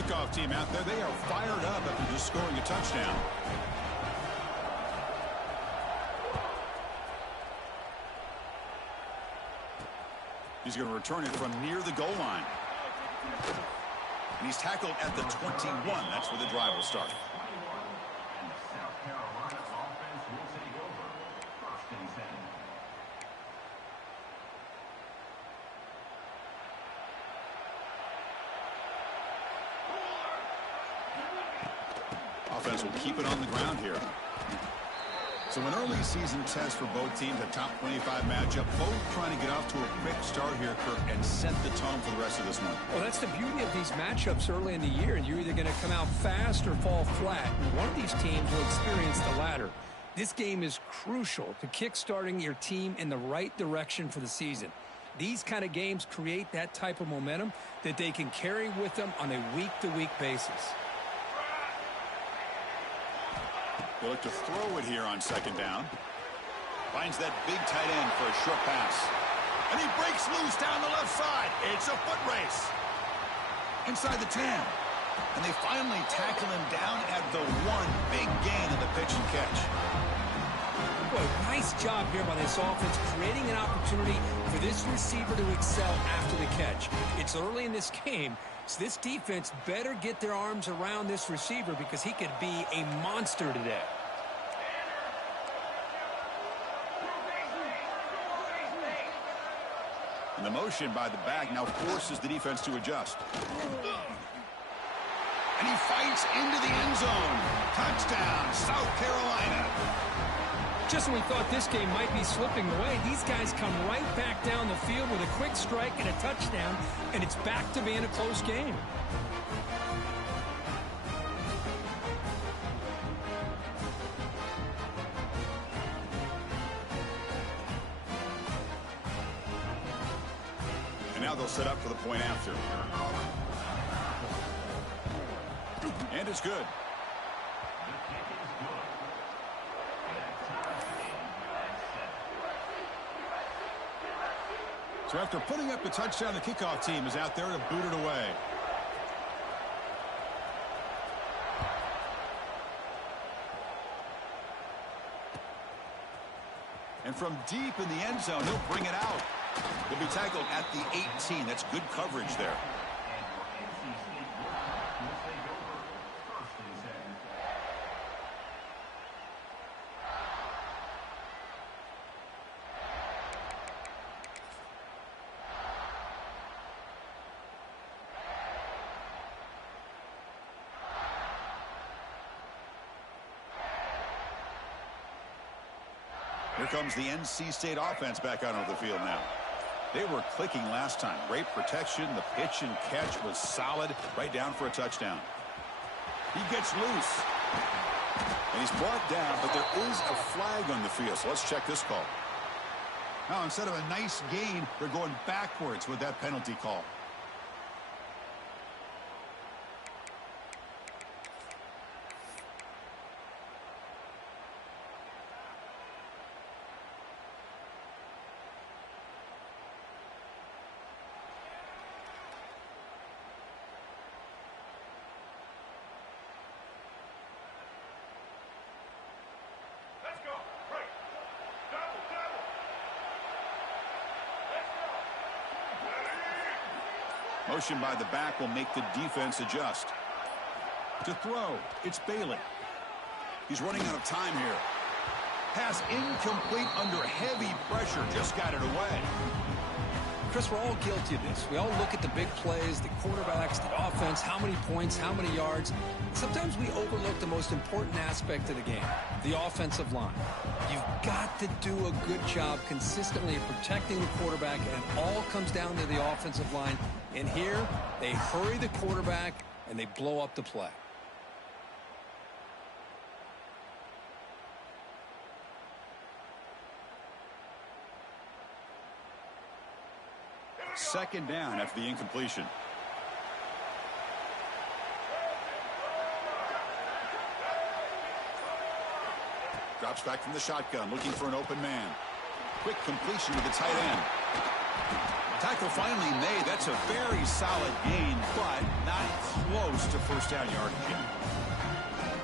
kickoff team out there. They are fired up after just scoring a touchdown. He's going to return it from near the goal line. And he's tackled at the 21. That's where the drive will start. Offense will keep it on the ground here. So an early season test for both teams, a top 25 matchup. Both trying to get off to a quick start here, Kirk, and set the tone for the rest of this one. Well, that's the beauty of these matchups early in the year. You're either going to come out fast or fall flat. And one of these teams will experience the latter. This game is crucial to kick-starting your team in the right direction for the season. These kind of games create that type of momentum that they can carry with them on a week-to-week basis. They look to throw it here on second down. Finds that big tight end for a short pass. And he breaks loose down the left side. It's a foot race. Inside the 10. And they finally tackle him down at the 1. Big gain in the pitch and catch. Boy, nice job here by this offense, creating an opportunity for this receiver to excel after the catch. It's early in this game, so this defense better get their arms around this receiver because he could be a monster today. And the motion by the back now forces the defense to adjust. And he fights into the end zone. Touchdown, South Carolina. Just when we thought this game might be slipping away, these guys come right back down the field with a quick strike and a touchdown, and it's back to being a close game. And now they'll set up for the point after. And it's good. So after putting up the touchdown, the kickoff team is out there to boot it away. And from deep in the end zone, he'll bring it out. He'll be tackled at the 18. That's good coverage there. Here comes the NC State offense back out onto the field now. They were clicking last time. Great protection. The pitch and catch was solid. Right down for a touchdown. He gets loose. And he's brought down, but there is a flag on the field. So let's check this call. Now, instead of a nice gain, they're going backwards with that penalty call. Motion by the back will make the defense adjust. To throw, it's Bailey. He's running out of time here. Pass incomplete under heavy pressure. Just got it away. Chris, we're all guilty of this. We all look at the big plays, the quarterbacks, the offense, how many points, how many yards. Sometimes we overlook the most important aspect of the game, the offensive line. You've got to do a good job consistently of protecting the quarterback, and it all comes down to the offensive line. And here, they hurry the quarterback, and they blow up the play. Second down after the incompletion. Drops back from the shotgun, looking for an open man. Quick completion to the tight end. Tackle finally made. That's a very solid gain, but not close close to first down yardage yet.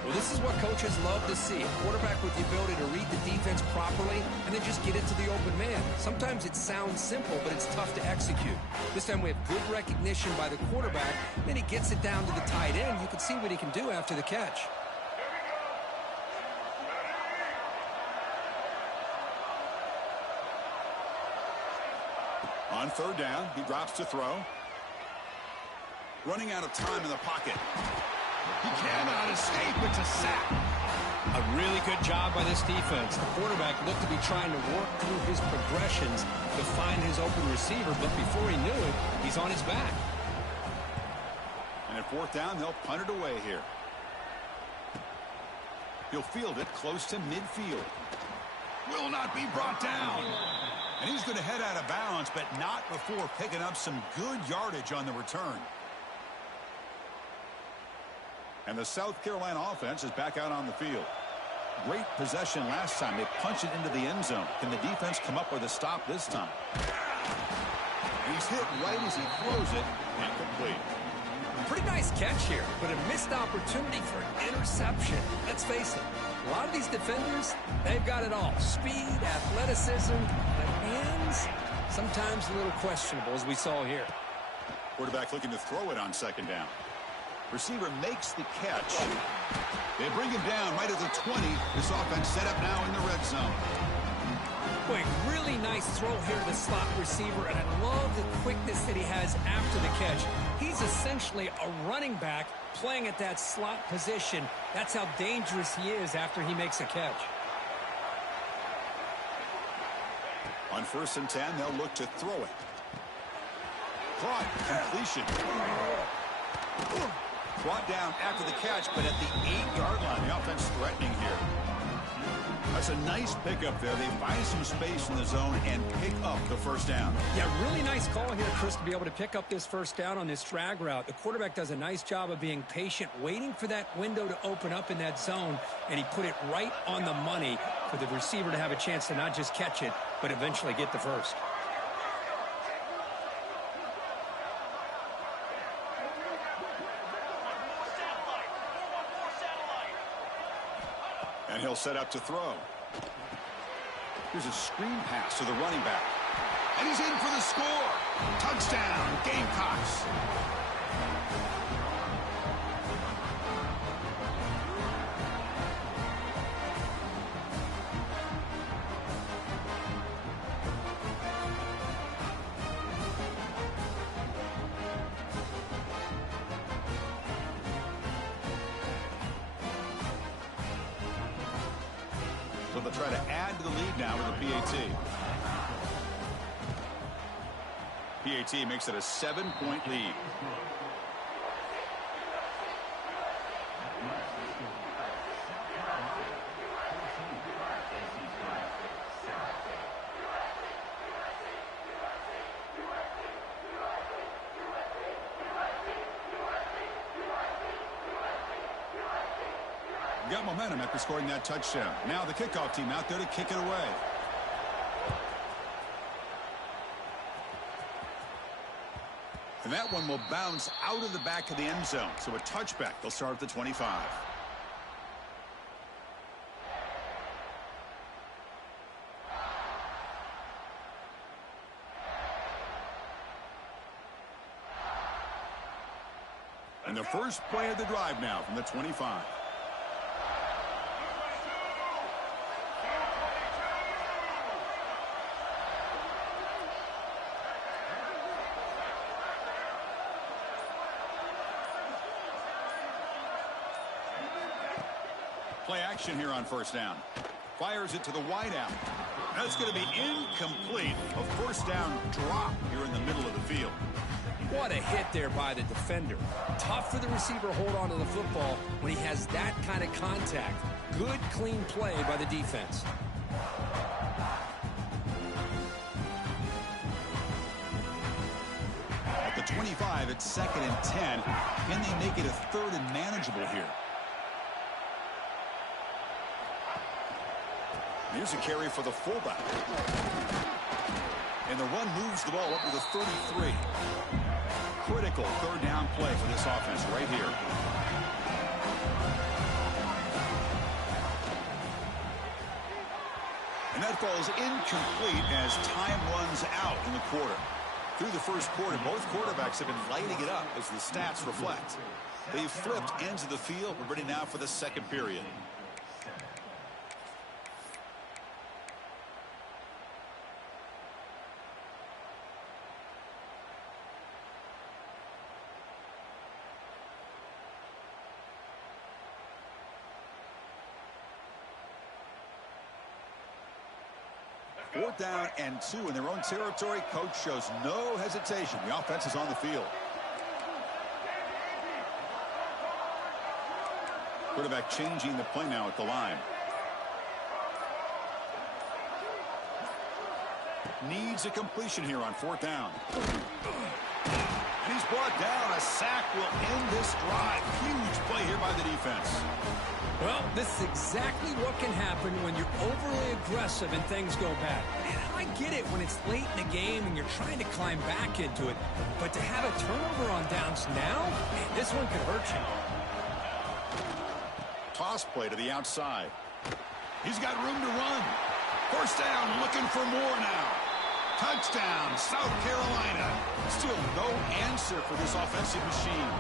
Well, this is what coaches love to see. A quarterback with the ability to read the defense properly and then just get it to the open man. Sometimes it sounds simple, but it's tough to execute. This time we have good recognition by the quarterback. Then he gets it down to the tight end. You can see what he can do after the catch. On third down, he drops to throw. Running out of time in the pocket. He cannot escape. It's a sack. A really good job by this defense. The quarterback looked to be trying to work through his progressions to find his open receiver, but before he knew it, he's on his back. And at fourth down, they'll punt it away here. He'll field it close to midfield. Will not be brought down. And he's going to head out of bounds, but not before picking up some good yardage on the return. And the South Carolina offense is back out on the field. Great possession last time. They punched it into the end zone. Can the defense come up with a stop this time? And he's hit right as he throws it. Incomplete. Pretty nice catch here, but a missed opportunity for an interception. Let's face it, a lot of these defenders, they've got it all. Speed, athleticism, but hands, sometimes a little questionable, as we saw here. Quarterback looking to throw it on second down. Receiver makes the catch. They bring him down right at the 20. This offense set up now in the red zone. Boy, really nice throw here to the slot receiver, and I love the quickness that he has after the catch. He's essentially a running back playing at that slot position. That's how dangerous he is after he makes a catch. On 1st and 10, they'll look to throw it. Caught. Completion. Brought down after the catch, but at the 8-yard line, the offense threatening here. That's a nice pickup there. They find some space in the zone and pick up the first down. Yeah, really nice call here, Chris, to be able to pick up this first down on this drag route. The quarterback does a nice job of being patient, waiting for that window to open up in that zone, and he put it right on the money for the receiver to have a chance to not just catch it, but eventually get the first. And he'll set up to throw. Here's a screen pass to the running back. And he's in for the score. Touchdown, Gamecocks. So they'll try to add to the lead now with the PAT. PAT makes it a 7-point lead. Got momentum after scoring that touchdown. Now the kickoff team out there to kick it away. And that one will bounce out of the back of the end zone. So a touchback. They'll start at the 25. And the first play of the drive now from the 25. Play action here on first down. Fires it to the wideout. That's going to be incomplete. A first down drop here in the middle of the field. What a hit there by the defender. Tough for the receiver to hold on to the football when he has that kind of contact. Good, clean play by the defense. At the 25, it's 2nd and 10. Can they make it a 3rd and manageable here? Here's a carry for the fullback. And the run moves the ball up to the 33. critical third down play for this offense right here. And that falls incomplete as time runs out in the quarter. Through the first quarter, both quarterbacks have been lighting it up as the stats reflect. They've flipped ends of the field. We're ready now for the second period. Fourth down and 2 in their own territory. Coach shows no hesitation. The offense is on the field. Quarterback changing the play now at the line. Needs a completion here on fourth down. And he's brought down. A sack will end this drive. Huge play here by the defense. Well, this is exactly what can happen when you're overly aggressive and things go bad. And I get it when it's late in the game and you're trying to climb back into it. But to have a turnover on downs now, man, this one could hurt you. Toss play to the outside. He's got room to run. First down, looking for more now. Touchdown, South Carolina. Still no answer for this offensive machine.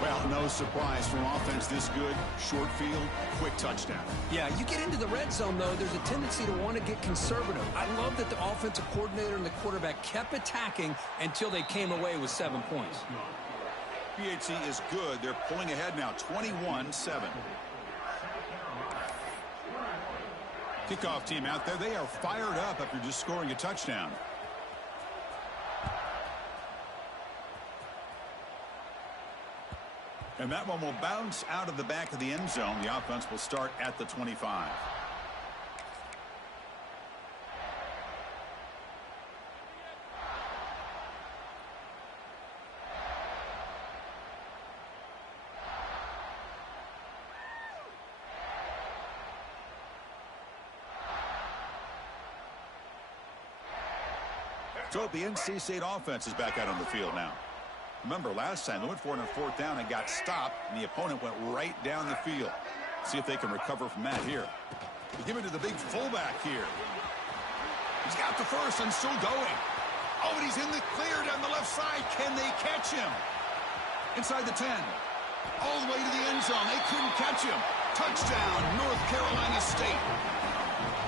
Well, no surprise from offense this good. Short field, quick touchdown. Yeah, you get into the red zone, though, there's a tendency to want to get conservative. I love that the offensive coordinator and the quarterback kept attacking until they came away with 7 points. PHC is good. They're pulling ahead now, 21-7. Kickoff team out there. They are fired up after just scoring a touchdown. And that one will bounce out of the back of the end zone. The offense will start at the 25. So the NC State offense is back out on the field now. Remember, last time they went for it on fourth down and got stopped, and the opponent went right down the field. See if they can recover from that here. They give it to the big fullback here. He's got the first and still going. Oh, and he's in the clear down the left side. Can they catch him? Inside the 10. All the way to the end zone. They couldn't catch him. Touchdown, North Carolina State.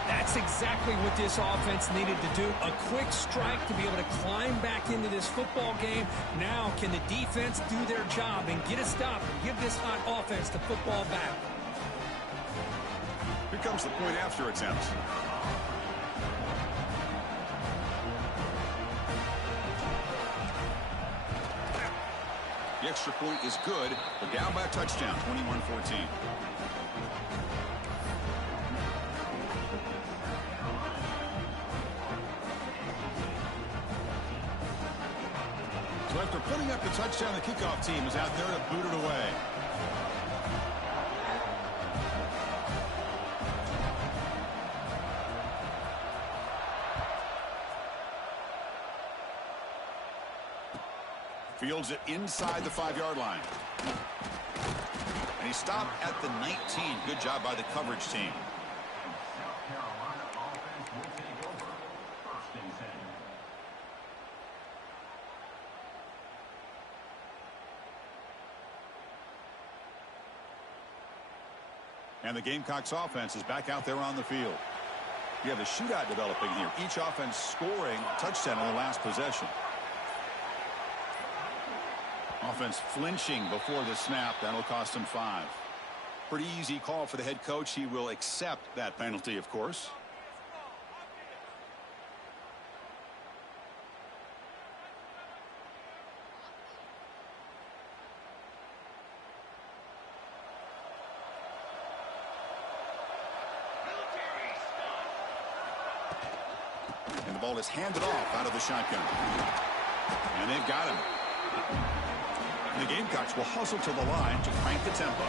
That's exactly what this offense needed to do. A quick strike to be able to climb back into this football game. Now, can the defense do their job and get a stop and give this hot offense the football back? Here comes the point after attempt. The extra point is good. They're down by a touchdown, 21-14. So after putting up the touchdown, the kickoff team is out there to boot it away. Fields it inside the 5-yard line. And he stopped at the 19. Good job by the coverage team. And the Gamecocks offense is back out there on the field. You have a shootout developing here. Each offense scoring a touchdown on the last possession. Offense flinching before the snap. That'll cost him 5. Pretty easy call for the head coach. He will accept that penalty, of course. And the ball is handed off out of the shotgun. And they've got him. And the Gamecocks will hustle to the line to crank the tempo.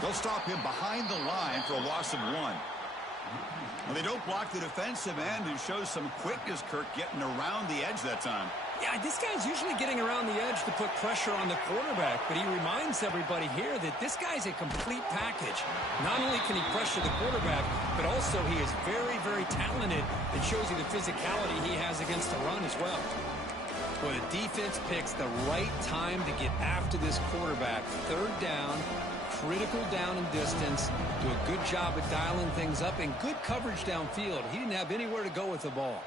They'll stop him behind the line for a loss of 1. Well, they don't block the defensive end and shows some quickness, Kirk, getting around the edge that time. Yeah, this guy's usually getting around the edge to put pressure on the quarterback, but he reminds everybody here that this guy's a complete package. Not only can he pressure the quarterback, but also he is very, very talented. It shows you the physicality he has against the run as well. Well, the defense picks the right time to get after this quarterback. 3rd down, critical down and distance. Do a good job of dialing things up and good coverage downfield. He didn't have anywhere to go with the ball.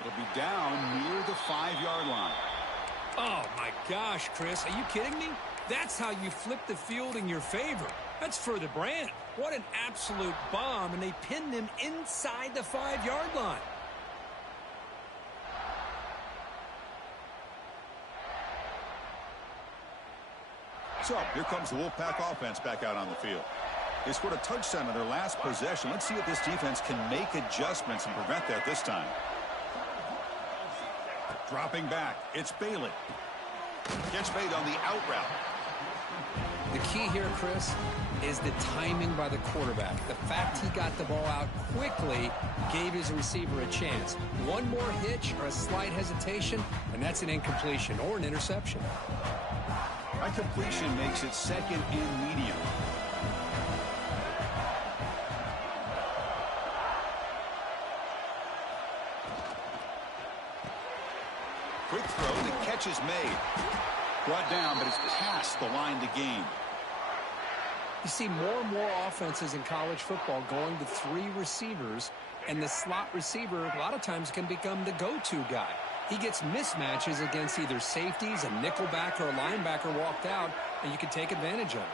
It'll be down near the 5-yard line. Oh, my gosh, Chris. Are you kidding me? That's how you flip the field in your favor. That's for the brand. What an absolute bomb, and they pinned him inside the 5-yard line. So, here comes the Wolfpack offense back out on the field. They scored a touchdown in their last possession. Let's see if this defense can make adjustments and prevent that this time. Dropping back, it's Bailey. Gets made on the out route. The key here, Chris, is the timing by the quarterback. The fact he got the ball out quickly gave his receiver a chance. One more hitch or a slight hesitation, and that's an incompletion or an interception. A completion makes it 2nd and medium. Quick throw, the catch is made. Brought down, but it's past the line to gain. You see more and more offenses in college football going to 3 receivers, and the slot receiver a lot of times can become the go-to guy. He gets mismatches against either safeties, a nickelback, or a linebacker walked out, and you can take advantage of it.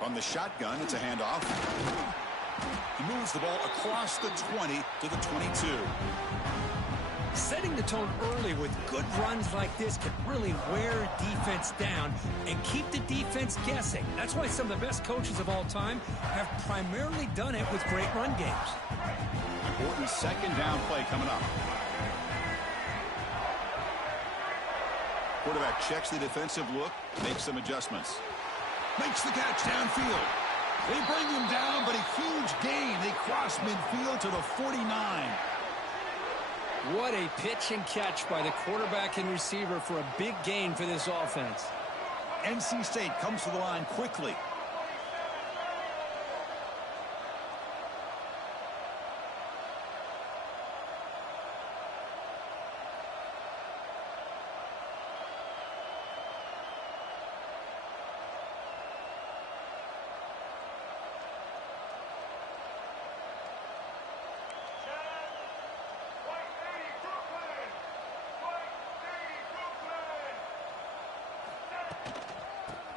From the shotgun, it's a handoff. He moves the ball across the 20 to the 22. Setting the tone early with good runs like this can really wear defense down and keep the defense guessing. That's why some of the best coaches of all time have primarily done it with great run games. Important 2nd down play coming up. Quarterback checks the defensive look, makes some adjustments. Makes the catch downfield. They bring him down, but a huge gain. They cross midfield to the 49. What a pitch and catch by the quarterback and receiver for a big gain for this offense. NC State comes to the line quickly.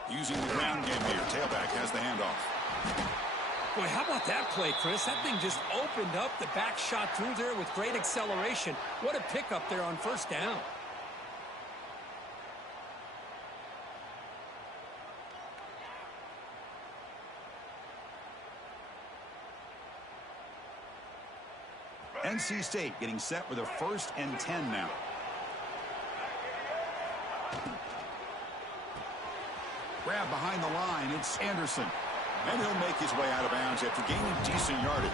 Using the ground game here. Tailback has the handoff. Boy, how about that play, Chris? That thing just opened up. The back shot through there with great acceleration. What a pickup there on 1st down. NC State getting set with a 1st and 10 now. Grab behind the line, it's Anderson. And he'll make his way out of bounds after gaining decent yardage.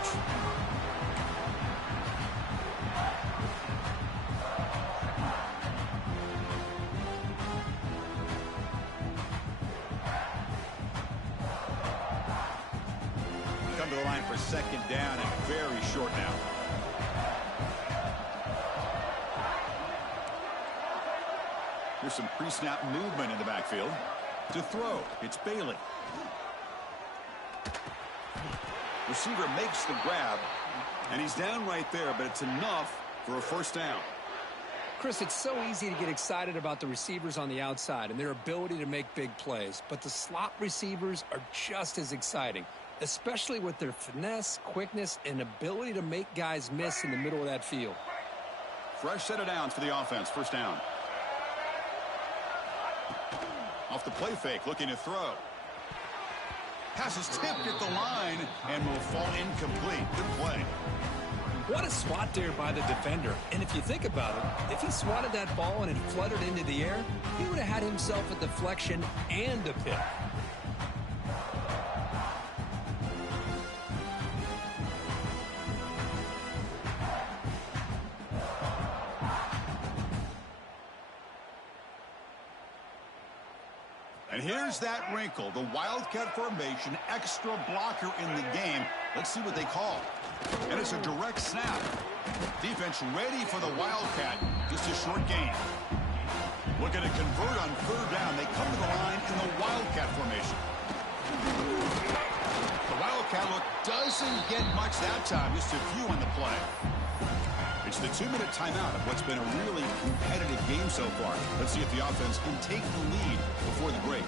Come to the line for 2nd down and very short now. Here's some pre-snap movement in the backfield. To throw, it's Bailey. Receiver makes the grab, and he's down right there, but it's enough for a 1st down. Chris, it's so easy to get excited about the receivers on the outside and their ability to make big plays, but the slot receivers are just as exciting, especially with their finesse, quickness, and ability to make guys miss in the middle of that field. Fresh set of downs for the offense. First down. Off the play fake, looking to throw. Pass is tipped at the line and will fall incomplete. Good play. What a swat there by the defender. And if you think about it, if he swatted that ball and it fluttered into the air, he would have had himself a deflection and a pick. And here's that wrinkle, the Wildcat formation, extra blocker in the game. Let's see what they call. And it's a direct snap. Defense ready for the Wildcat. Just a short gain. Looking to convert on third down. They come to the line in the Wildcat formation. The Wildcat look doesn't get much that time. Just a few on the play. It's the 2-minute timeout of what's been a really competitive game so far. Let's see if the offense can take the lead before the break.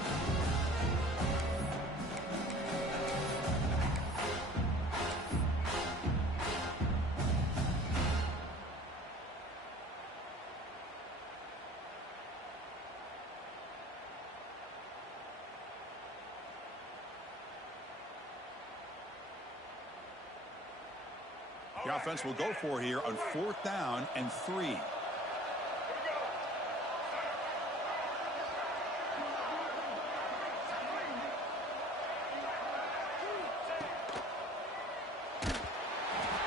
The offense will go for here on 4th down and 3. And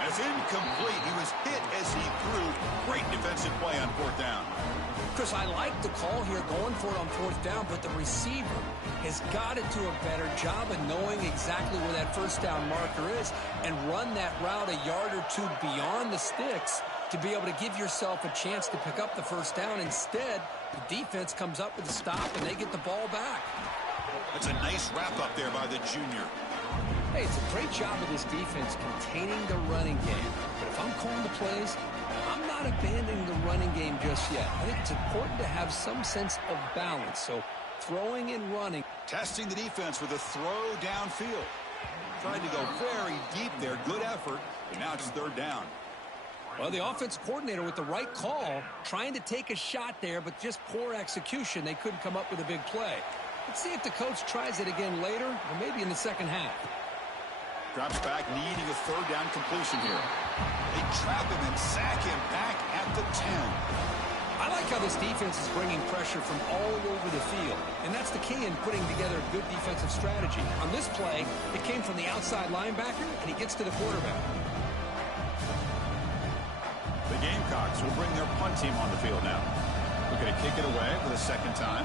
it's incomplete. He was hit as he threw. Great defensive play on 4th down. Chris, I like the call here going for it on 4th down, but the receiver has got to do a better job of knowing exactly where that first down marker is and run that route a yard or two beyond the sticks to be able to give yourself a chance to pick up the first down. Instead, the defense comes up with a stop and they get the ball back. That's a nice wrap-up there by the junior. Hey, it's a great job of this defense containing the running game. But if I'm calling the plays, I'm not abandoning the running game just yet. I think it's important to have some sense of balance. So throwing and running. Testing the defense with a throw downfield. Trying to go very deep there. Good effort. And now it's 3rd down. Well, the offense coordinator with the right call, trying to take a shot there, but just poor execution. They couldn't come up with a big play. Let's see if the coach tries it again later, or maybe in the second half. Drops back, needing a 3rd down completion here. They trap him and sack him back at the 10. I like how this defense is bringing pressure from all over the field, and that's the key in putting together a good defensive strategy. On this play, it came from the outside linebacker, and he gets to the quarterback. The Gamecocks will bring their punt team on the field now. Looking to kick it away for the 2nd time.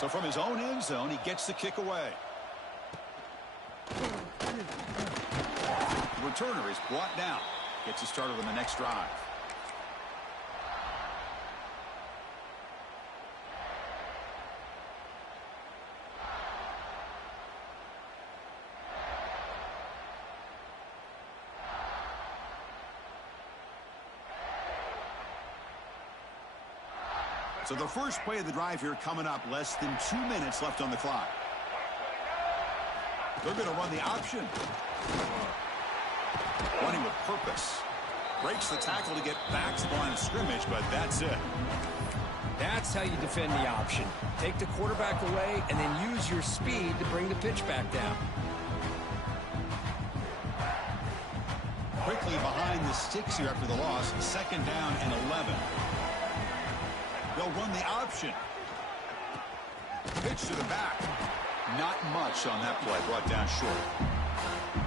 So from his own end zone, he gets the kick away. The returner is brought down. Gets us started on the next drive. So the first play of the drive here coming up, less than 2 minutes left on the clock. They're going to run the option. Running with purpose. Breaks the tackle to get back to the line of scrimmage, but that's it. That's how you defend the option. Take the quarterback away and then use your speed to bring the pitch back down. Quickly behind the sticks here after the loss. 2nd down and 11. They'll run the option. Pitch to the back. Not much on that play, brought down short.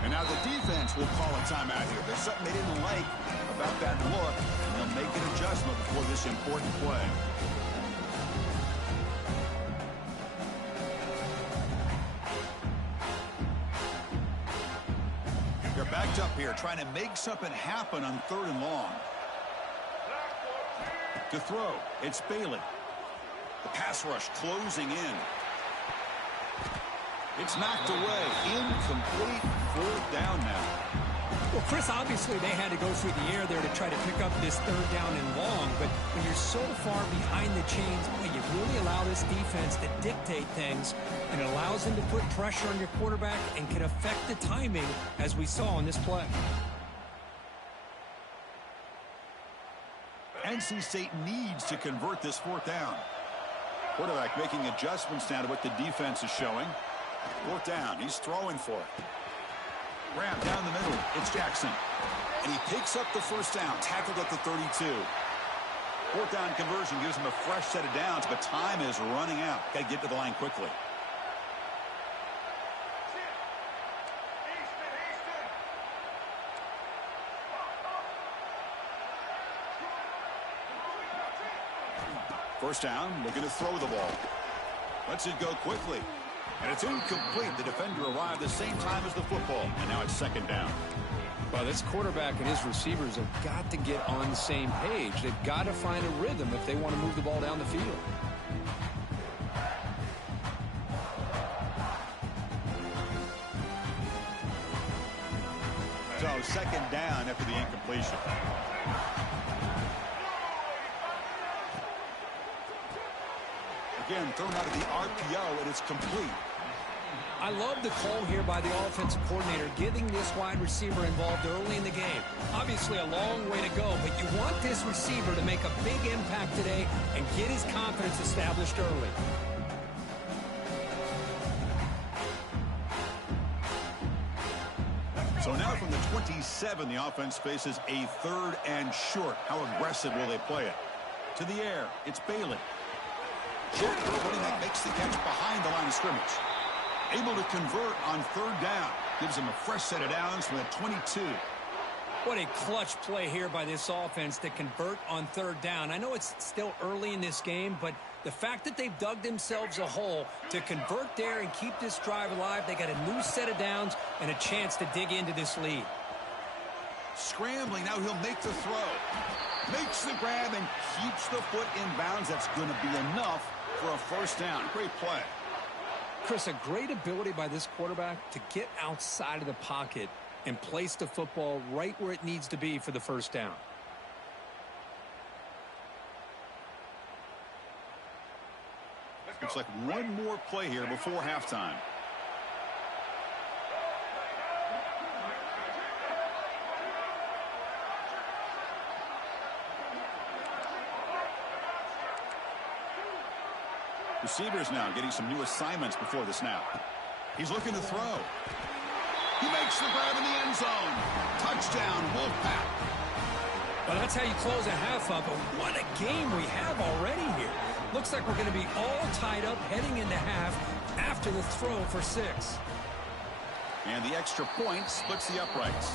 And now the defense will call a timeout here. There's something they didn't like about that look, and they'll make an adjustment for this important play. They're backed up here, trying to make something happen on 3rd and long. To throw, it's Bailey. The pass rush closing in. It's knocked away. Incomplete. 4th down now. Well, Chris, obviously they had to go through the air there to try to pick up this 3rd down and long, but when you're so far behind the chains, boy, you really allow this defense to dictate things, and it allows them to put pressure on your quarterback and can affect the timing, as we saw in this play. NC State needs to convert this fourth down. Quarterback making adjustments now to what the defense is showing. Fourth down. He's throwing for it. Graham down the middle. It's Jackson. And he picks up the first down. Tackled at the 32. Fourth down conversion gives him a fresh set of downs, but time is running out. Got to get to the line quickly. First down, looking to throw the ball. Lets it go quickly. And it's incomplete. The defender arrived the same time as the football. And now it's second down. Well, this quarterback and his receivers have got to get on the same page. They've got to find a rhythm if they want to move the ball down the field. So second down after the incompletion. Again, thrown out of the RPO, and it's complete. I love the call here by the offensive coordinator, getting this wide receiver involved early in the game. Obviously a long way to go, but you want this receiver to make a big impact today and get his confidence established early. So now from the 27, the offense faces a third and short. How aggressive will they play it? To the air, it's Bailey. Short running back makes the catch behind the line of scrimmage. Able to convert on third down. Gives him a fresh set of downs from the 22. What a clutch play here by this offense to convert on third down. I know it's still early in this game, but the fact that they've dug themselves a hole to convert there and keep this drive alive, they got a new set of downs and a chance to dig into this lead. Scrambling, now he'll make the throw. Makes the grab and keeps the foot in bounds. That's going to be enough for a first down. Great play. Chris, a great ability by this quarterback to get outside of the pocket and place the football right where it needs to be for the first down. Looks like one more play here before halftime. Receivers now getting some new assignments before the snap. He's looking to throw. He makes the grab in the end zone. Touchdown, Wolfpack. Well, that's how you close a half up. But what a game we have already here. Looks like we're going to be all tied up heading into half after the throw for 6. And the extra point splits the uprights.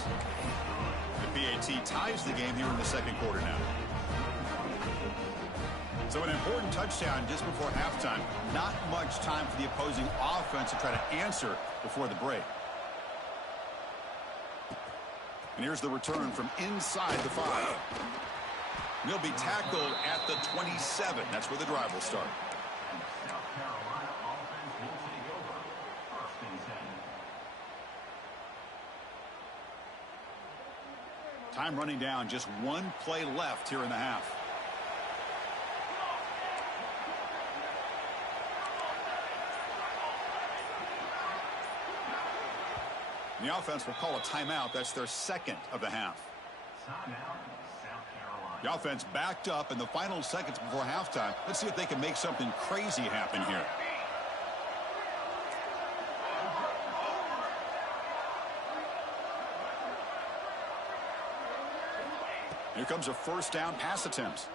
The PAT ties the game here in the second quarter now. So an important touchdown just before halftime. Not much time for the opposing offense to try to answer before the break. And here's the return from inside the 5. He'll be tackled at the 27. That's where the drive will start. Time running down, just one play left here in the half. The offense will call a timeout. That's their second of the half. The offense backed up in the final seconds before halftime. Let's see if they can make something crazy happen here. Here comes a first down pass attempt.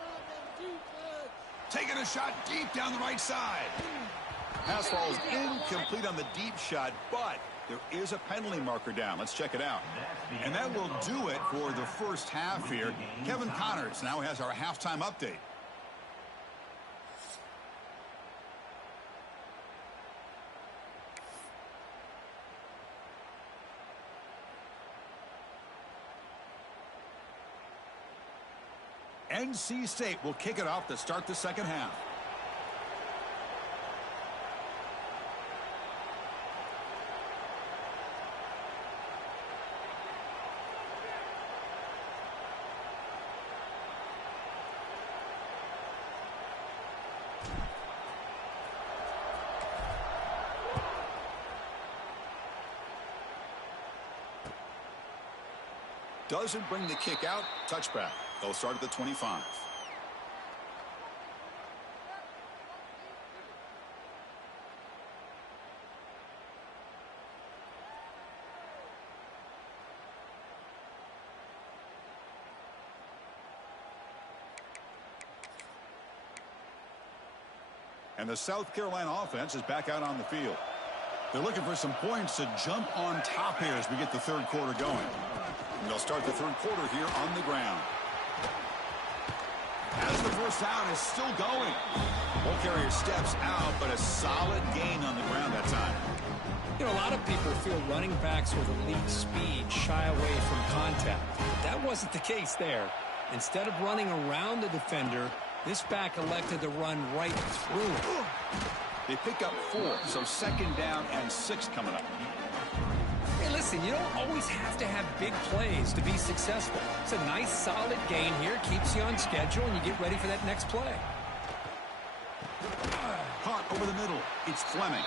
Taking a shot deep down the right side. Pass falls incomplete on the deep shot, but there is a penalty marker down. Let's check it out. And that will do it for the first half here. Kevin Connors now has our halftime update. NC State will kick it off to start the second half. Doesn't bring the kick out. Touchback. They'll start at the 25. And the South Carolina offense is back out on the field. They're looking for some points to jump on top here as we get the third quarter going. And they'll start the third quarter here on the ground. As the first down is still going. Ball carrier steps out, but a solid gain on the ground that time. You know, a lot of people feel running backs with elite speed shy away from contact. But that wasn't the case there. Instead of running around the defender, this back elected to run right through it. They pick up 4, so second down and 6 coming up. Hey, listen, you don't always have to have big plays to be successful. It's a nice, solid gain here. Keeps you on schedule, and you get ready for that next play. Caught over the middle. It's Fleming.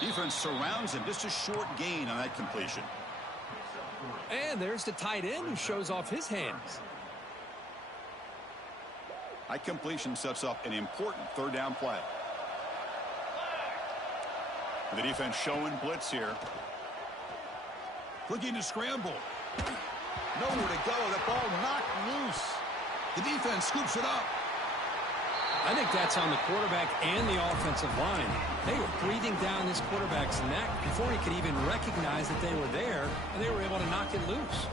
Defense surrounds him. Just a short gain on that completion. And there's the tight end who shows off his hands. That completion sets up an important third down play. The defense showing blitz here. Looking to scramble. Nowhere to go. The ball knocked loose. The defense scoops it up. I think that's on the quarterback and the offensive line. They were breathing down this quarterback's neck before he could even recognize that they were there, and they were able to knock it loose.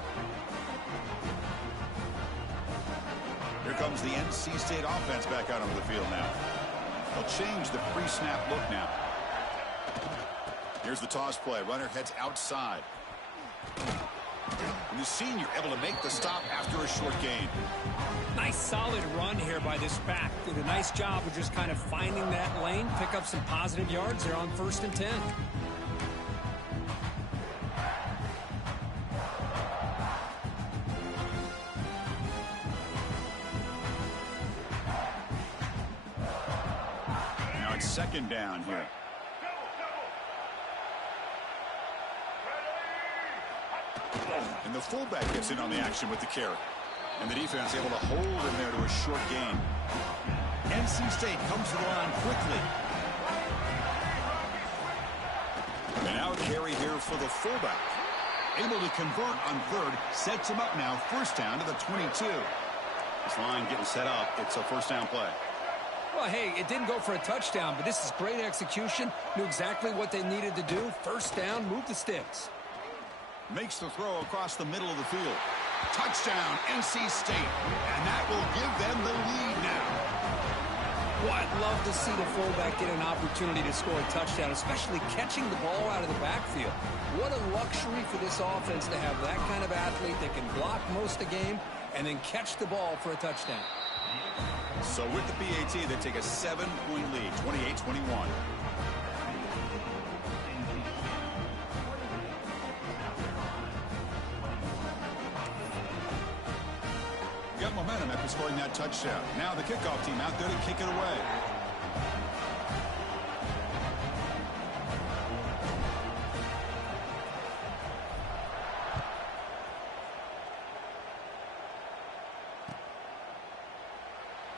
Here comes the NC State offense back out onto the field now. They'll change the pre-snap look now. Here's the toss play. Runner heads outside. And the senior able to make the stop after a short gain. Nice solid run here by this back. Did a nice job of just kind of finding that lane, pick up some positive yards there on 1st and 10. Now it's second down here. And the fullback gets in on the action with the carry. And the defense able to hold him there to a short gain. NC State comes to the line quickly. And now a carry here for the fullback. Able to convert on third. Sets him up now. First down to the 22. This line getting set up. It's a first down play. Well, hey, it didn't go for a touchdown, but this is great execution. Knew exactly what they needed to do. First down, move the sticks. Makes the throw across the middle of the field. Touchdown, NC State. And that will give them the lead now. Well, I'd love to see the fullback get an opportunity to score a touchdown, especially catching the ball out of the backfield. What a luxury for this offense to have that kind of athlete that can block most of the game and then catch the ball for a touchdown. So with the PAT, they take a 7-point lead, 28-21. Got momentum after scoring that touchdown. Now the kickoff team out there to kick it away.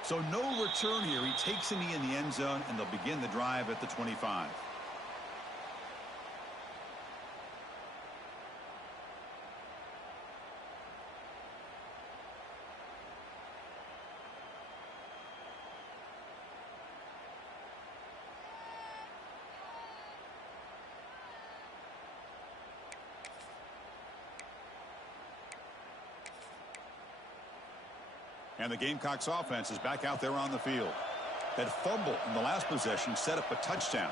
So no return here. He takes a knee in the end zone, and they'll begin the drive at the 25. And the Gamecocks offense is back out there on the field. That fumble in the last possession set up a touchdown.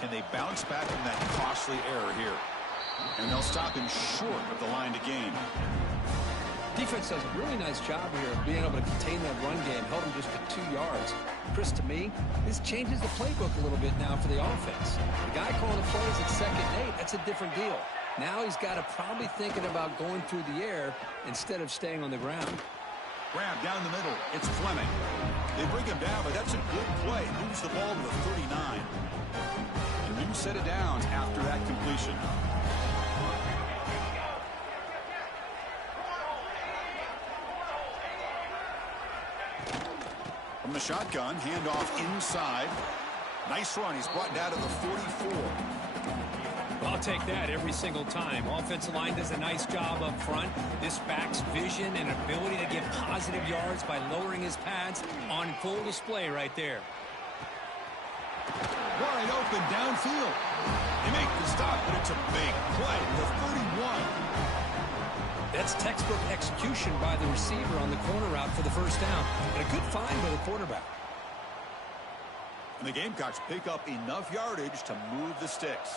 Can they bounce back from that costly error here? And they'll stop him short of the line to gain. Defense does a really nice job here of being able to contain that run game, held him just to 2 yards. Chris, to me, this changes the playbook a little bit now for the offense. The guy calling the plays at 2nd and 8, that's a different deal. Now he's got to probably thinking about going through the air instead of staying on the ground. Grab down the middle. It's Fleming. They bring him down, but that's a good play. Moves the ball to the 39. A new set of downs after that completion. From the shotgun, handoff inside. Nice run. He's brought down to the 44. I'll take that every single time. Offensive line does a nice job up front. This back's vision and ability to get positive yards by lowering his pads on full display right there. open downfield. They make the stop, but it's a big play to 31. That's textbook execution by the receiver on the corner route for the first down. And a good find by the quarterback. And the Gamecocks pick up enough yardage to move the sticks.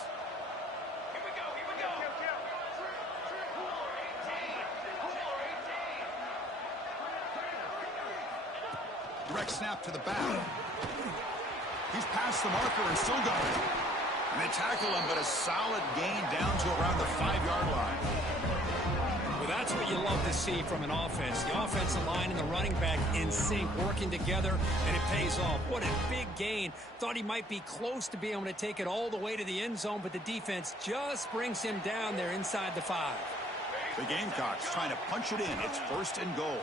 Direct snap to the back. He's past the marker and still going. And they tackle him, but a solid gain down to around the 5-yard line. Well, that's what you love to see from an offense. The offensive line and the running back in sync, working together, and it pays off. What a big gain. Thought he might be close to being able to take it all the way to the end zone, but the defense just brings him down there inside the 5. The Gamecocks trying to punch it in. It's 1st and goal.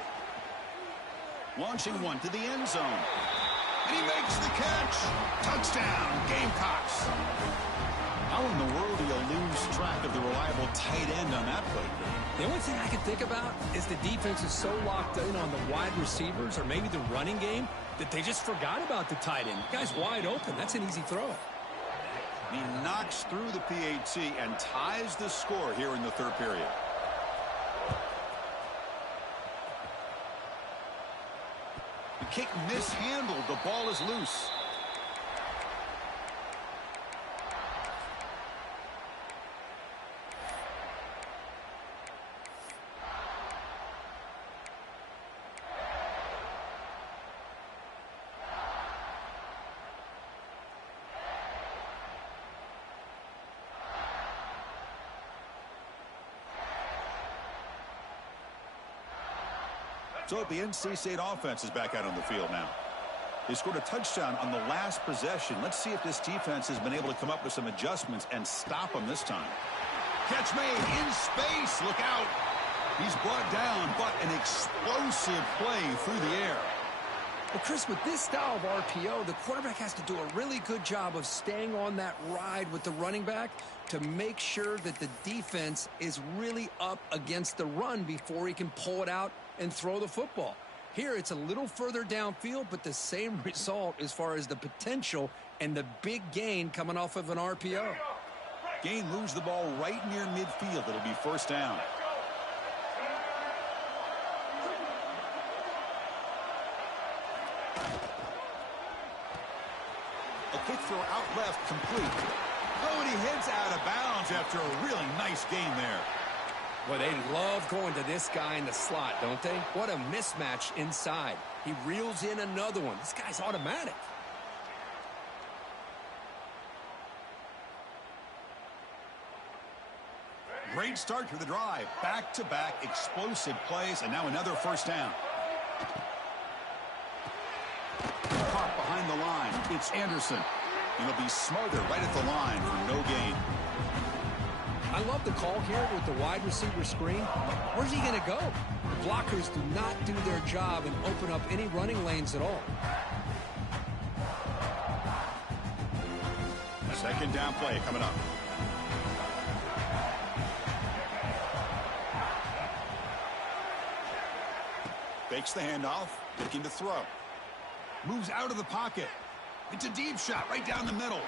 Launching one to the end zone. And he makes the catch. Touchdown, Gamecocks. How in the world do you lose track of the reliable tight end on that play? The only thing I can think about is the defense is so locked in on the wide receivers or maybe the running game that they just forgot about the tight end. The guy's wide open. That's an easy throw. He knocks through the PAT and ties the score here in the 3rd period. The kick mishandled. The ball is loose. So the NC State offense is back out on the field now. They scored a touchdown on the last possession. Let's see if this defense has been able to come up with some adjustments and stop them this time. Catch made in space. Look out. He's brought down, but an explosive play through the air. Well, Chris, with this style of RPO, the quarterback has to do a really good job of staying on that ride with the running back to make sure that the defense is really up against the run before he can pull it out and throw the football. Here, it's a little further downfield, but the same result as far as the potential and the big gain coming off of an RPO. Gain moves the ball right near midfield. It'll be 1st down. A quick throw out left, complete. Oh, and he heads out of bounds after a really nice gain there. Well, they love going to this guy in the slot, don't they? What a mismatch inside. He reels in another one. This guy's automatic. Great start to the drive. Back-to-back explosive plays, and now another 1st down. Caught behind the line. It's Anderson. He'll be smarter right at the line for no gain. I love the call here with the wide receiver screen. Where's he going to go? The blockers do not do their job and open up any running lanes at all. A 2nd down play coming up. Fakes the handoff, looking to throw. Moves out of the pocket. It's a deep shot right down the middle.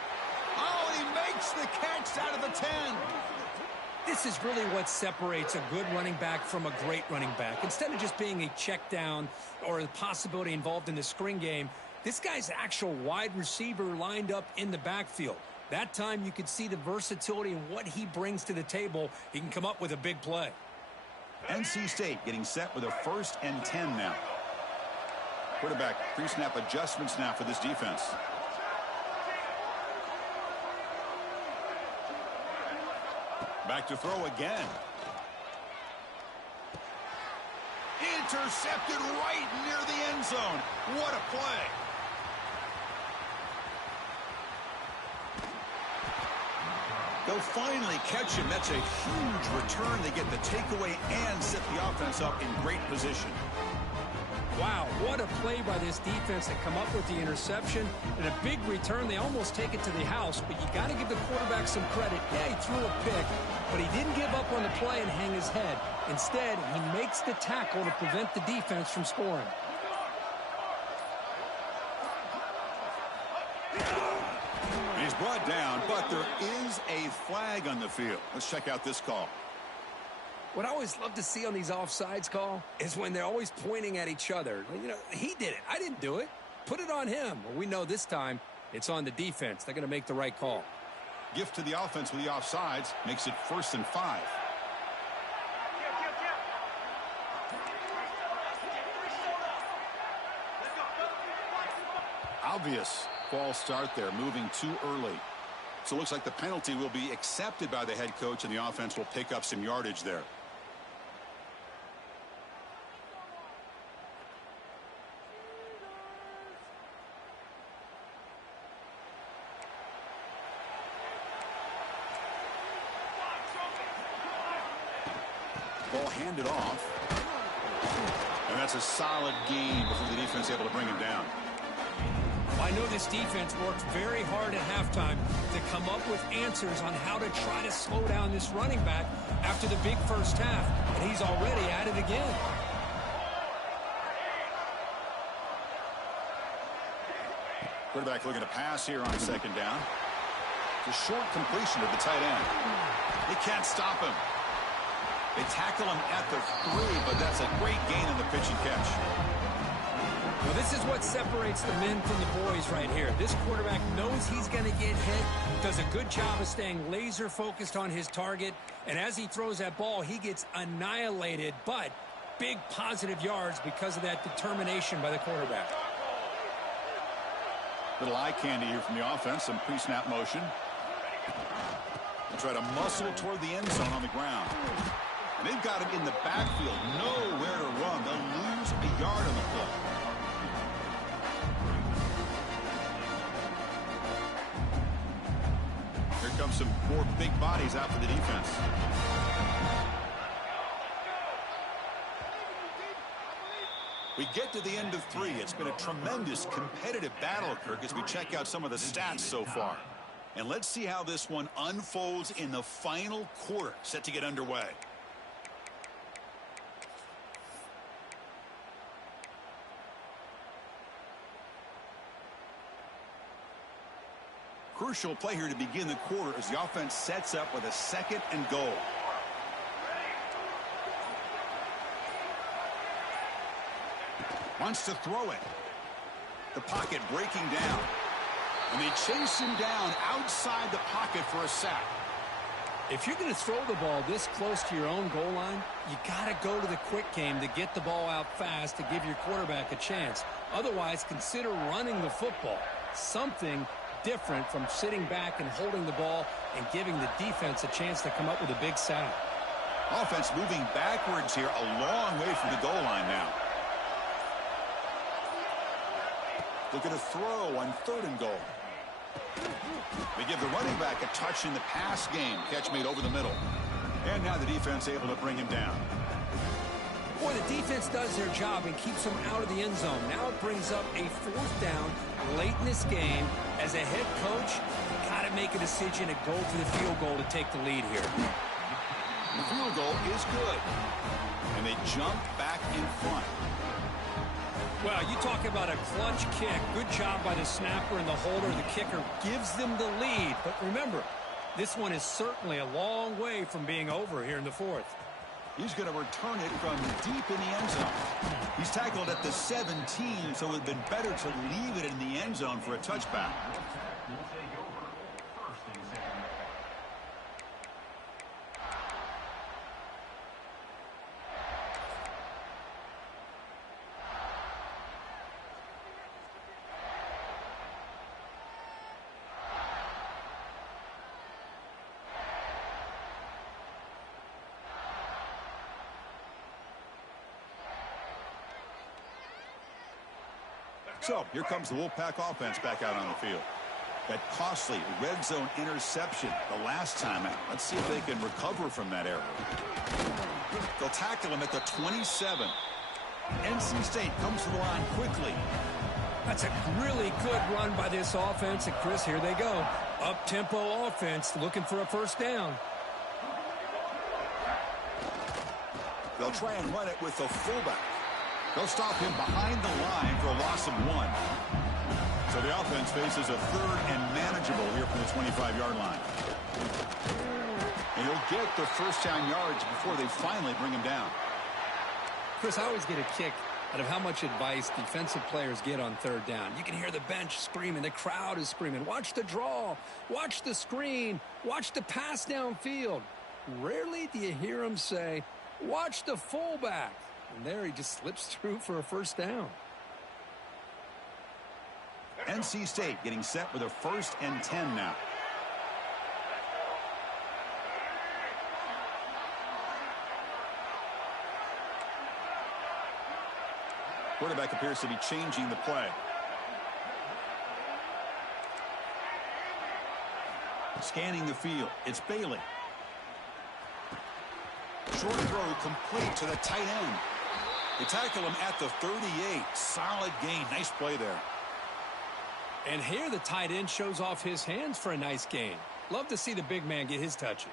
Oh, and he makes the catch out of the 10. This is really what separates a good running back from a great running back. Instead of just being a check down or a possibility involved in the screen game, this guy's actual wide receiver lined up in the backfield. That time you could see the versatility and what he brings to the table. He can come up with a big play. NC State getting set with a 1st and 10 now. Quarterback pre-snap adjustments now for this defense. Back to throw again. Intercepted right near the end zone. What a play. They'll finally catch him. That's a huge return. They get the takeaway and set the offense up in great position. Wow, what a play by this defense to come up with the interception and a big return. They almost take it to the house, but you got to give the quarterback some credit. Yeah, he threw a pick, but he didn't give up on the play and hang his head. Instead, he makes the tackle to prevent the defense from scoring. He's brought down, but there is a flag on the field. Let's check out this call. What I always love to see on these offsides call is when they're always pointing at each other. You know, he did it. I didn't do it. Put it on him. Well, we know this time it's on the defense. They're going to make the right call. Gift to the offense with the offsides makes it 1st and 5. Obvious false start there, moving too early. So it looks like the penalty will be accepted by the head coach, and the offense will pick up some yardage there. Ball handed off. And that's a solid gain before the defense able to bring him down. I know this defense worked very hard at halftime to come up with answers on how to try to slow down this running back after the big first half, and he's already at it again. Quarterback looking to pass here on 2nd down. It's a short completion to the tight end. They can't stop him. They tackle him at the 3, but that's a great gain on the pitch and catch. Well, this is what separates the men from the boys right here. This quarterback knows he's going to get hit, does a good job of staying laser focused on his target, and as he throws that ball, he gets annihilated, but big positive yards because of that determination by the quarterback. Little eye candy here from the offense, some pre-snap motion. They try to muscle toward the end zone on the ground. And they've got him in the backfield, nowhere to run. They'll lose a yard on the play. Here comes some more big bodies out for the defense. We get to the end of 3. It's been a tremendous competitive battle, Kirk, as we check out some of the stats so far. And let's see how this one unfolds in the final quarter, set to get underway. Crucial play here to begin the quarter as the offense sets up with a 2nd and goal. Wants to throw it. The pocket breaking down. And they chase him down outside the pocket for a sack. If you're going to throw the ball this close to your own goal line, you got to go to the quick game to get the ball out fast to give your quarterback a chance. Otherwise, consider running the football. Something different from sitting back and holding the ball and giving the defense a chance to come up with a big sack. Offense moving backwards here, a long way from the goal line now. Look at a throw on 3rd and goal. They give the running back a touch in the pass game. Catch made over the middle. And now the defense able to bring him down. Boy, the defense does their job and keeps them out of the end zone. Now it brings up a 4th down late in this game. As a head coach, you got to make a decision to go to the field goal to take the lead here. The field goal is good. And they jump back in front. Well, you talk about a clutch kick. Good job by the snapper and the holder. The kicker gives them the lead. But remember, this one is certainly a long way from being over here in the 4th. He's going to return it from deep in the end zone. He's tackled at the 17, so it would have been better to leave it in the end zone for a touchback. So here comes the Wolfpack offense back out on the field. That costly red zone interception the last time out. Let's see if they can recover from that error. They'll tackle him at the 27. NC State comes to the line quickly. That's a really good run by this offense. And Chris, here they go. Up-tempo offense looking for a 1st down. They'll try and run it with the fullback. They'll stop him behind the line for a loss of 1. So the offense faces a 3rd and manageable manageable here from the 25-yard line. And he'll get the first down yards before they finally bring him down. Chris, I always get a kick out of how much advice defensive players get on third down. You can hear the bench screaming. The crowd is screaming. Watch the draw. Watch the screen. Watch the pass downfield. Rarely do you hear them say, watch the fullback. And there he just slips through for a first down. NC State getting set with a 1st and 10 now. Quarterback appears to be changing the play. Scanning the field. It's Bailey. Short throw complete to the tight end. They tackle him at the 38. Solid gain. Nice play there. And here the tight end shows off his hands for a nice gain. Love to see the big man get his touches.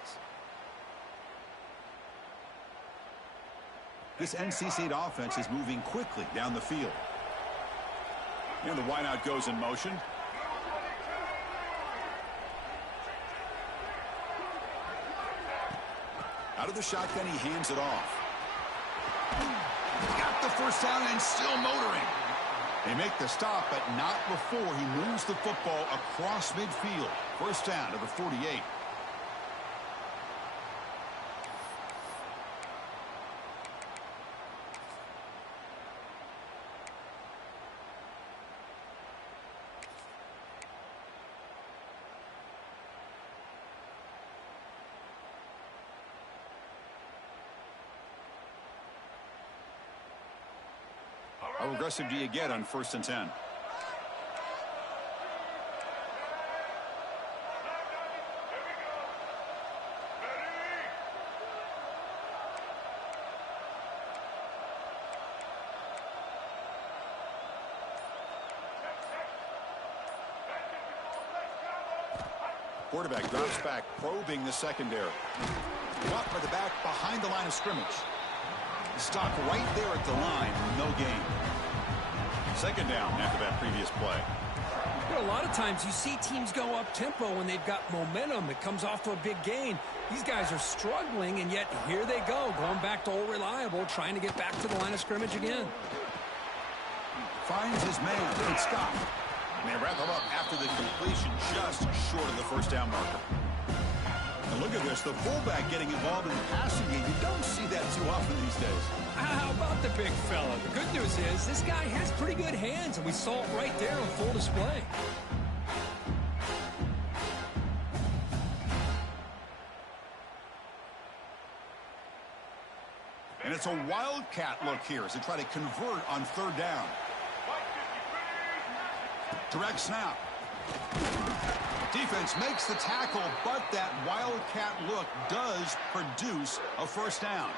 This NC State offense is moving quickly down the field. And the wideout goes in motion. Out of the shotgun, he hands it off. Got the first down and still motoring. They make the stop, but not before he moves the football across midfield. First down to the 48. How aggressive do you get on 1st and 10? Quarterback drops back, probing the secondary. Caught by the back behind the line of scrimmage. Stopped right there at the line, no gain. 2nd down after that previous play. You know, a lot of times you see teams go up tempo when they've got momentum. It comes off to a big gain. These guys are struggling, and yet here they go, going back to old reliable, trying to get back to the line of scrimmage again. Finds his man, it's Scott. And they wrap him up after the completion, just short of the first down marker. And look at this, the fullback getting involved in the passing game. You don't see that too often these days. How about the big fella? The good news is this guy has pretty good hands, and we saw it right there on full display. And it's a wildcat look here as they try to convert on 3rd down. Direct snap. Defense makes the tackle, but that wildcat look does produce a first down.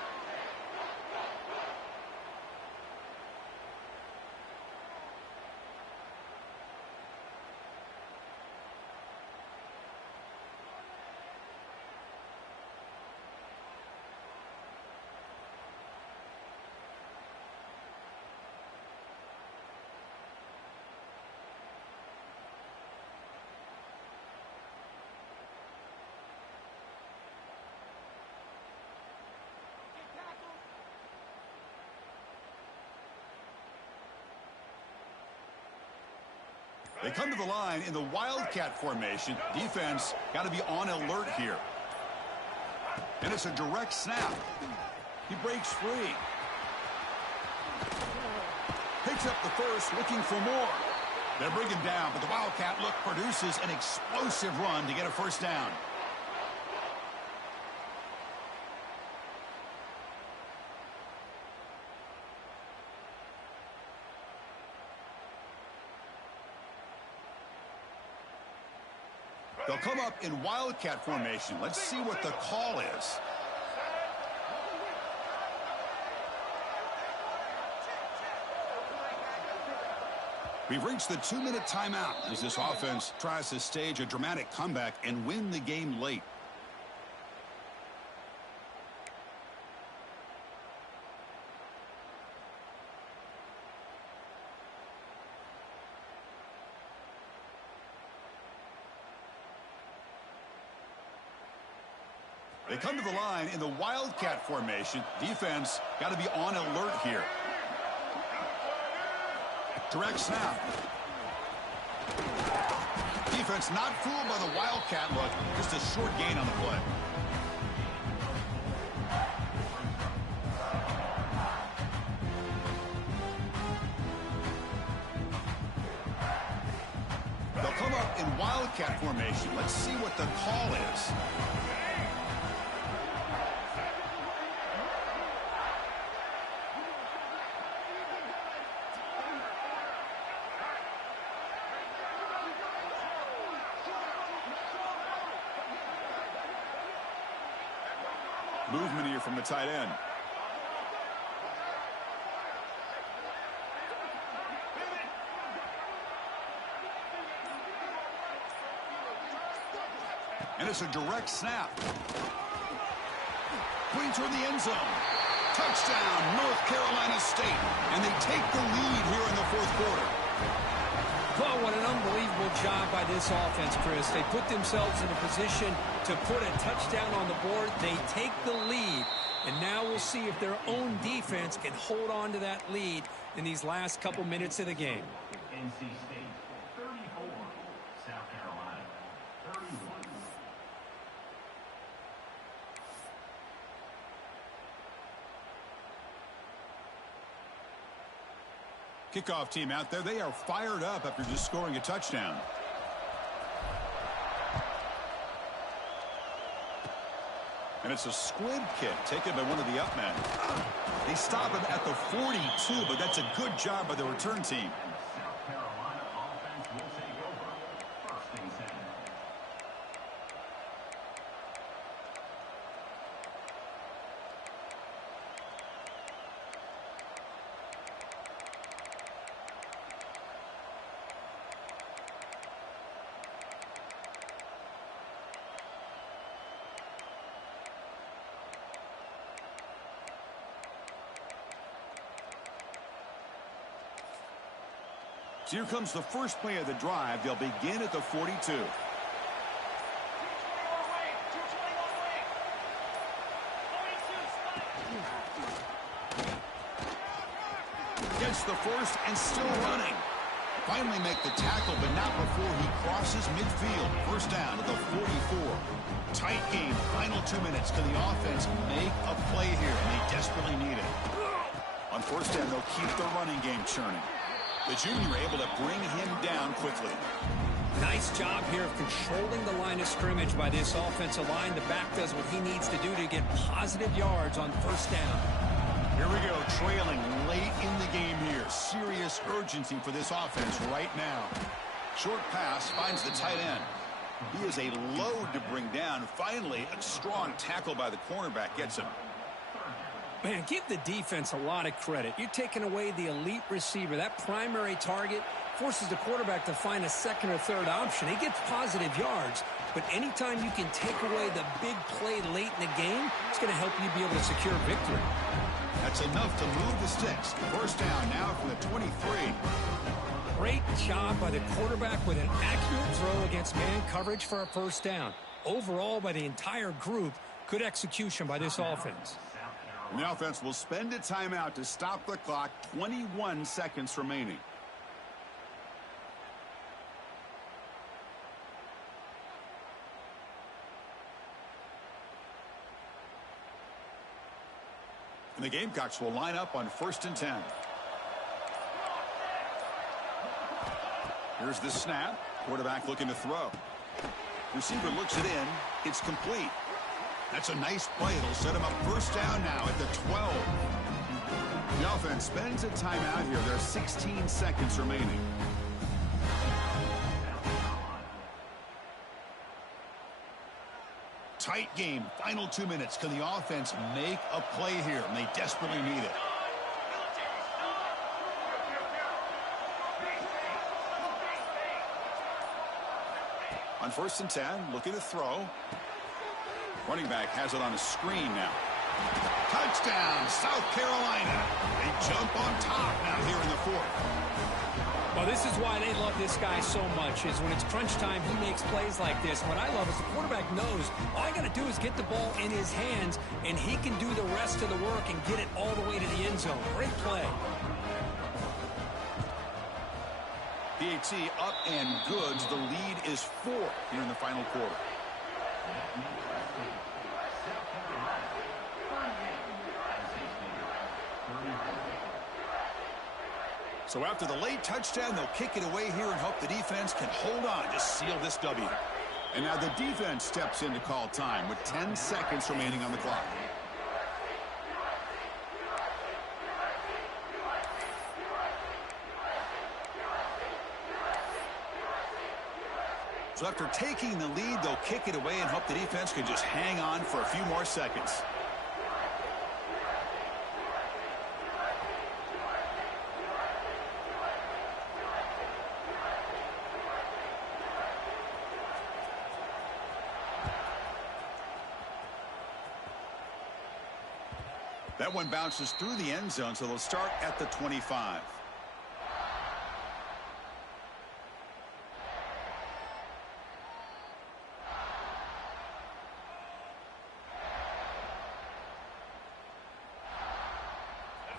They come to the line in the wildcat formation. Defense got to be on alert here. And it's a direct snap. He breaks free. Picks up the first, looking for more. They bring him down, but the wildcat look produces an explosive run to get a first down. They'll come up in wildcat formation. Let's see what the call is. We've reached the 2-minute timeout as this offense tries to stage a dramatic comeback and win the game late. They come to the line in the Wildcat formation. Defense got to be on alert here. Direct snap. Defense not fooled by the Wildcat look. Just a short gain on the play. They'll come up in Wildcat formation. Let's see what the call is. Movement here from the tight end. And it's a direct snap. Putting toward the end zone. Touchdown, North Carolina State. And they take the lead here in the fourth quarter. Well, what an unbelievable job by this offense, Chris. They put themselves in a position to put a touchdown on the board. They take the lead. And now we'll see if their own defense can hold on to that lead in these last couple minutes of the game. NC State 34, South Carolina 31. Kickoff team out there. They are fired up after just scoring a touchdown. And it's a squib kick taken by one of the up men. They stop him at the 42, but that's a good job by the return team. South Carolina offense will take over. First and 10. So here comes the first play of the drive. They'll begin at the 42. Gets the first and still running. Finally make the tackle, but not before he crosses midfield. First down at the 44. Tight game. Final 2 minutes. Can the offense make a play here? And they desperately need it. On first down, they'll keep the running game churning. The junior able to bring him down quickly. Nice job here of controlling the line of scrimmage by this offensive line. The back does what he needs to do to get positive yards on first down. Here we go, trailing late in the game here. Serious urgency for this offense right now. Short pass finds the tight end. He is a load to bring down. Finally, a strong tackle by the cornerback gets him. Man, give the defense a lot of credit. You're taking away the elite receiver. That primary target forces the quarterback to find a second or third option. He gets positive yards, but anytime you can take away the big play late in the game, it's going to help you be able to secure victory. That's enough to move the sticks. First down now from the 23. Great job by the quarterback with an accurate throw against man coverage for a first down. Overall, by the entire group, good execution by this offense. And the offense will spend a timeout to stop the clock. 21 seconds remaining. And the Gamecocks will line up on first and 10. Here's the snap. Quarterback looking to throw. Receiver looks it in. It's complete. That's a nice play. It'll set him up first down now at the 12. The offense spends a timeout here. There are 16 seconds remaining. Tight game. Final 2 minutes. Can the offense make a play here? And they desperately need it. On first and 10, looking to throw. Running back has it on a screen now. Touchdown, South Carolina. They jump on top now here in the fourth. Well, this is why they love this guy so much, is when it's crunch time, he makes plays like this. What I love is the quarterback knows all I got to do is get the ball in his hands, and he can do the rest of the work and get it all the way to the end zone. Great play. PAT up and goods. The lead is 4 here in the final quarter. So after the late touchdown, they'll kick it away here and hope the defense can hold on to seal this W. And now the defense steps in to call time with 10 seconds remaining on the clock. So after taking the lead, they'll kick it away and hope the defense can just hang on for a few more seconds. That one bounces through the end zone, so they'll start at the 25.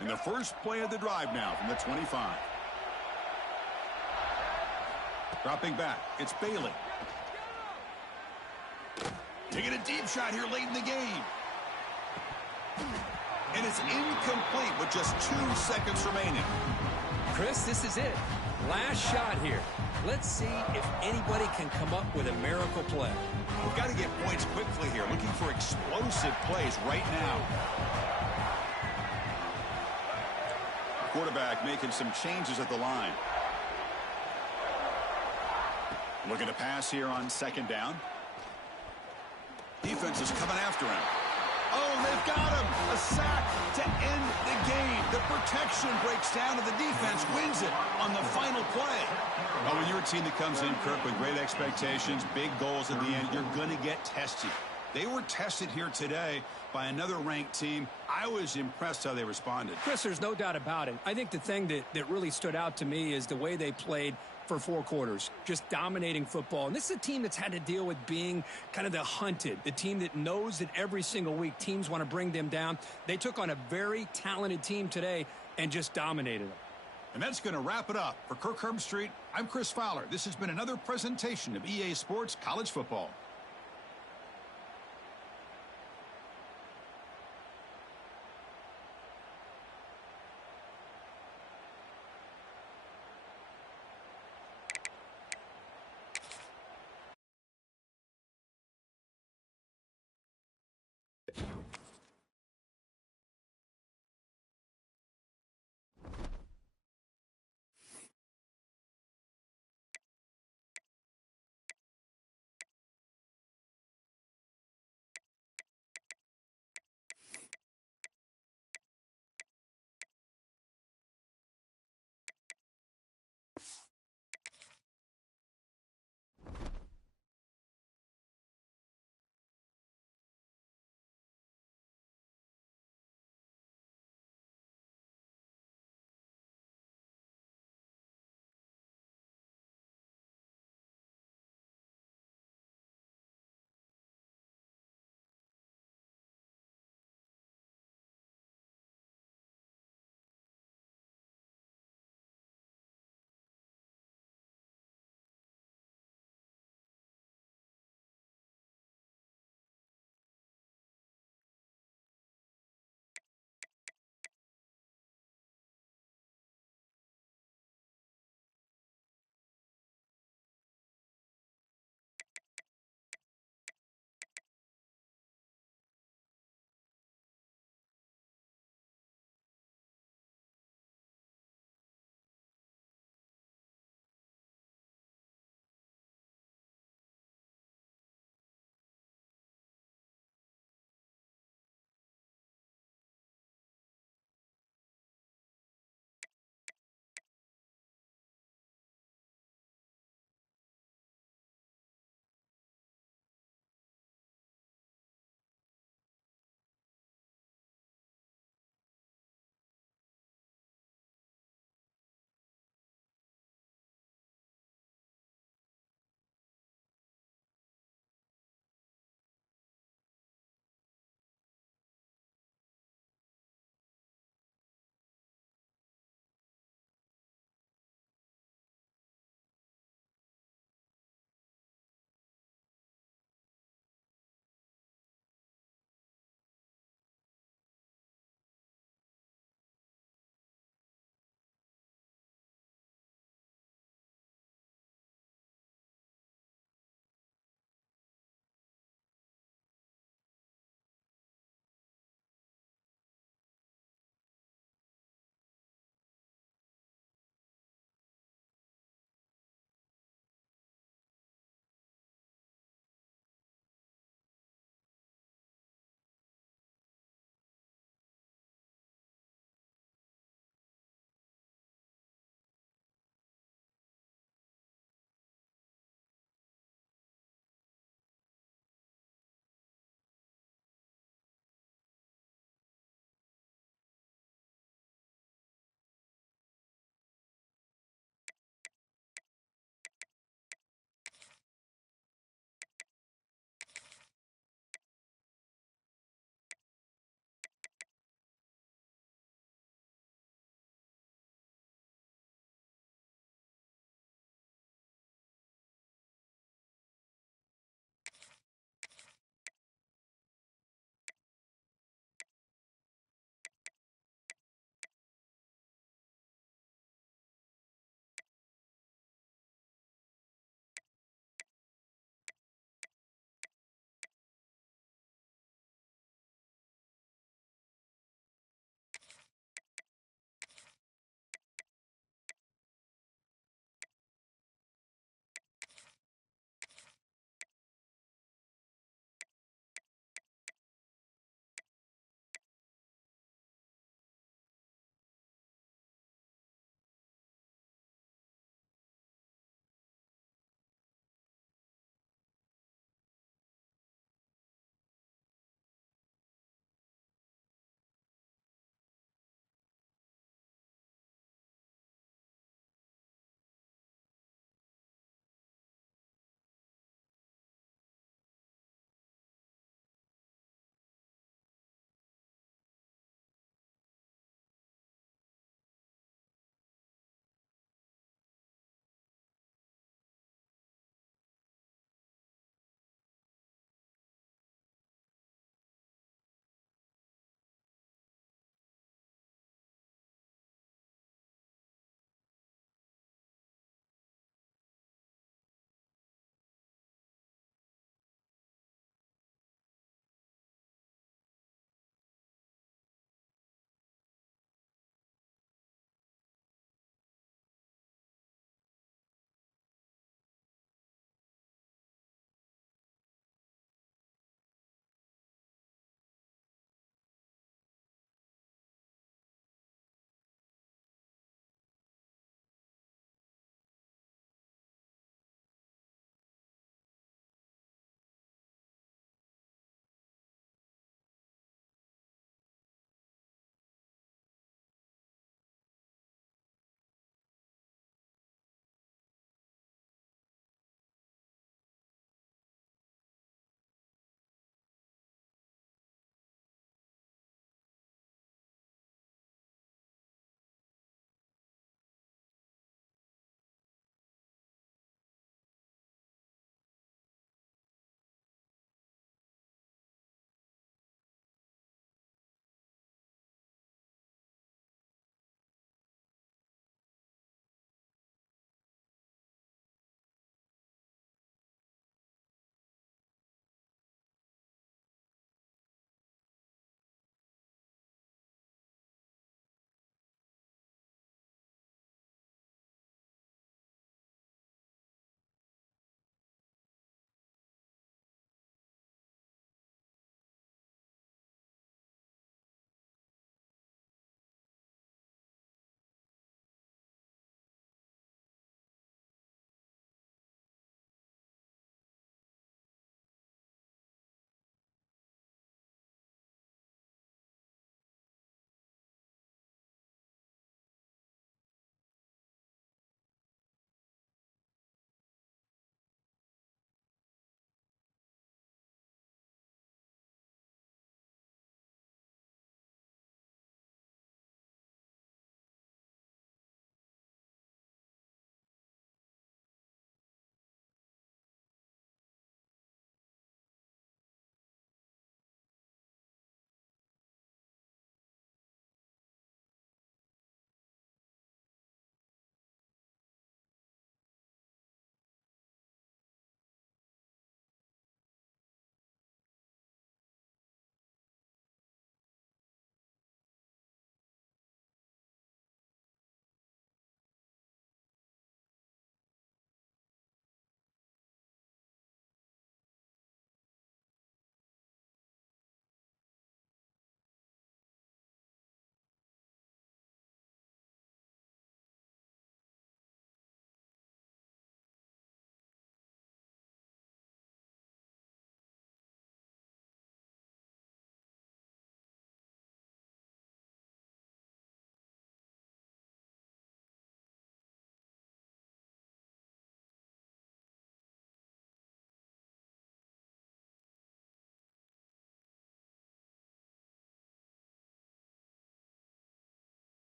And the first play of the drive now from the 25. Dropping back, it's Bailey. Taking a deep shot here late in the game. And it's incomplete with just 2 seconds remaining. Chris, this is it. Last shot here. Let's see if anybody can come up with a miracle play. We've got to get points quickly here. Looking for explosive plays right now. Quarterback making some changes at the line. Looking to pass here on second down. Defense is coming after him. Oh, they've got him. A sack to end the game. The protection breaks down and the defense wins it on the final play. Oh, when you're a team that comes in, Kirk, with great expectations, big goals at the end, you're going to get tested. They were tested here today by another ranked team. I was impressed how they responded. Chris, there's no doubt about it. I think the thing that really stood out to me is the way they played for 4 quarters, just dominating football. And this is a team that's had to deal with being kind of the hunted, the team that knows that every single week teams want to bring them down. They took on a very talented team today and just dominated them. And that's going to wrap it up. For Kirk Herbstreit, I'm Chris Fowler. This has been another presentation of EA Sports College Football.